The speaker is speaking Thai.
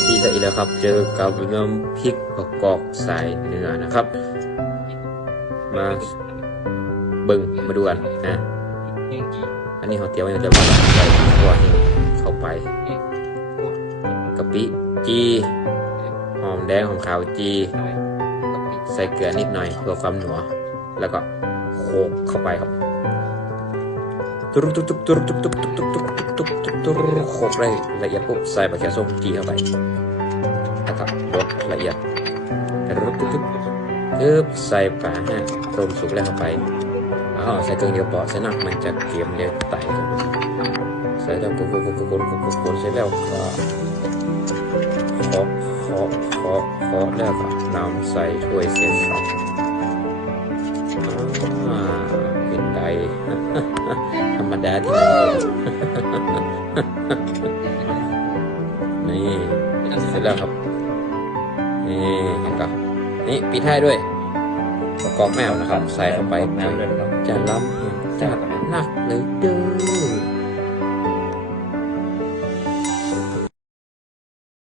สดีกันอีกแล้วครับ เจอกับน้ำพริกประกอบใส่เนื้อนะครับ มาเบิ่งมาดูกันนะอันนี้เขาเตรียมไว้แล้วว่าใส่ตัวนี้เข้าไปกะปิจีหอมแดงหอมขาวจีใส่เกลือนิดหน่อยเพื่อความหนัว แล้วก็โขกเข้าไปครับ ตุ๊บตุ๊บตุ๊บตุ๊บตุ๊บตุ๊บตุ๊บตุ๊บตุ๊บตุ๊บตุ๊บตุ๊บโขลกได้ละเอียดปุ๊บใส่ใบแคส้มจีเข้าไปแล้วก็บดละเอียดตุ๊บตุ๊บตุ๊บตุ๊บใส่ปลาฮะต้มสุกแล้วเข้าไปอ๋อใส่เครื่องเดียวเปาะใส่น้ำมันจะเกรียมเรียวไตครับใส่แล้วกุ๊กกุ๊กกุ๊กกุ๊กกุ๊กกุ๊กกุ๊กกุ๊กเสร็จแล้วก็เคาะเคาะเคาะเคาะแล้วก็นำใส่ถ้วยเสร็จสับ ธรรมดาที่ไหนนี่เสร็จแล้วครับ นี่เห็นปะนี่ปิดท้ายด้วย ประกอบแมวนะครับ ใส่เข้าไปน้ำเลยครับจะล้ำ